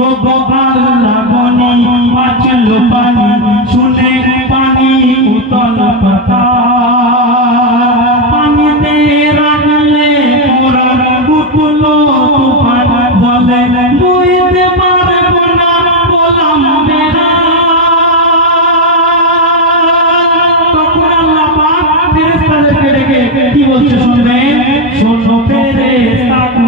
ও আল্লাহ বনি বাঁচলো পানি শুনে পানি উতল পাতা পানিতে রাখলে পুরা উঠলো তুফান বলে বইতে পারবো না বললাম মেরা তখন আল্লাহ পাক ফেরেশতাদেরকে ডেকে কি বলছে শুনবেন শোনো ফেরেশতা